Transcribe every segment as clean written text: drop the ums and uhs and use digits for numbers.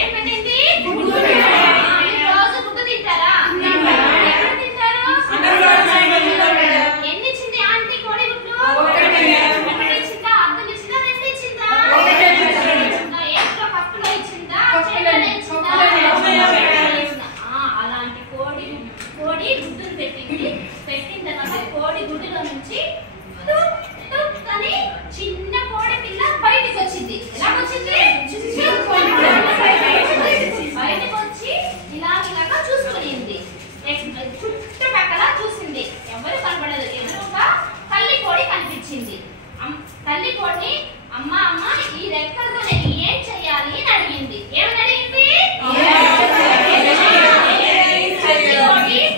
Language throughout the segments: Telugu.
ఏం పెట్టింది? గుడ్డు పెట్టింది. రోజు గుడ్డు తింటారా? ఎక్కడ తింటారు? ఎన్ని ఇచ్చింది ఆంటీ కోడి గుడ్లు? ఒకటి ఇచ్చిందా? అర్థం ఇచ్చిందా? రెండు ఇచ్చిందా? ఏంటో పప్పులో ఇచ్చిందా? చెట్లలో ఇచ్చిందా? అలాంటి కోడి గుడ్డును పెట్టింది. పెట్టిన తర్వాత కోడి గుడ్డులో నుంచి చిన్న కోడి పిల్ల బయటకు వచ్చింది. ఎలా వచ్చింది? బయటకు వచ్చి ఇలాగా చూసుకునింది. చుట్టుపక్కల చూసింది, ఎవరు కనపడలేదు. ఎదురుగా తల్లి కోడి కనిపించింది. తల్లి కోడి అమ్మ అమ్మ ఈ రెక్కలతో నేను ఏం చెయ్యాలి అని అడిగింది. ఏమని అడిగింది?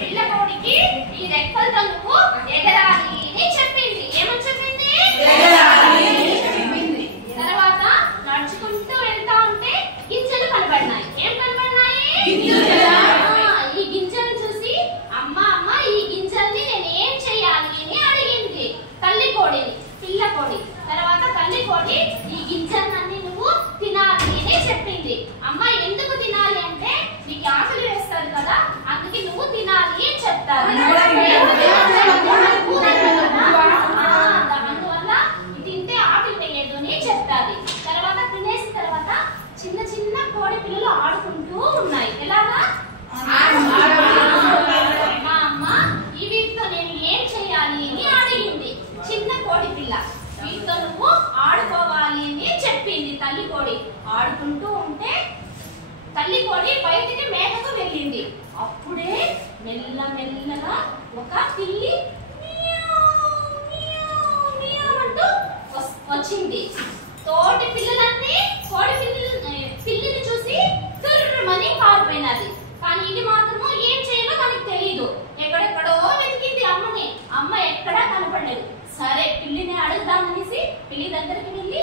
పిల్ల కోడికి ఈ రెక్కలతో నువ్వు ఎగరాలి అని చెప్పింది. ఏమని చెప్పింది? తర్వాత నడుచుకుంటూ వెళ్తా ఉంటే గింజలు కనబడినాయి. ఏం కనబడినాయి? ఈ గింజలు చూసి అమ్మ అమ్మ ఈ గింజల్ని నేను ఏం చెయ్యాలి అని అడిగింది తల్లి కోడిని, పిల్ల కోడి. తర్వాత తల్లి కోడి ఈ గింజలన్నీ నువ్వు తినాలి అని చెప్పింది. అమ్మ ఎందుకు తినాలి అంటే నీకు ఆకలి వేస్తారు కదా, అందుకే నువ్వు తినాలి అని చెప్తారు. అందువల్ల తింటే ఆకలి వేయదు అని చెప్తాది. తర్వాత తినేసిన తర్వాత చిన్న చిన్న కోడి పిల్లలు ఆడుకుంటూ ఉన్నాయి. ఎలాగా? మా అమ్మ ఈ వీటితో నేను ఏం చెయ్యాలి అని అడిగింది చిన్న కోడి పిల్ల. వీటితో నువ్వు ఆడుకోవాలి అని చెప్పింది తల్లి కోడి. ఆడుకుంటూ ఉంటే తల్లి కోడి బయటికి మేతకు వెళ్ళింది. అప్పుడే మెల్లమెల్లగా ఒక పిల్లి అంటూ వచ్చింది. తోటి పిల్లలన్నీ కోడి పిల్లిని చూసి తుర్రుమని పారిపోయినది. కానీ ఇది మాత్రము ఏం చేయాలో మనకి తెలియదు. ఎక్కడెక్కడో వెతికింది అమ్మని. అమ్మ ఎక్కడా కనపడలేదు. సరే పిల్లిని అడుగుదామనేసి పిల్లి దగ్గరికి వెళ్ళి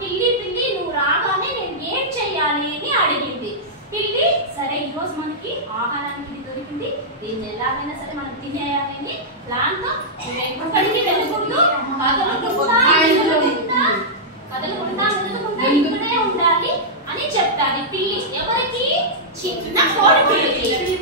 పిల్లి నువ్వు రాగానే నేను ఏం చెయ్యాలి అని అడిగింది. పిల్లి సరే ఈరోజు మనకి ఆహారానికి ఇది దొరికింది, దీన్ని ఎలాగైనా సరే మనం తినేయాలి అని ప్లాన్ తో ఎక్కడికి వెళ్ళకూడదు, కదలకుండా ఇక్కడే ఉండాలి అని చెప్తాది పిల్లి. ఎవరికి? చిన్న కోడి పిల్లికి.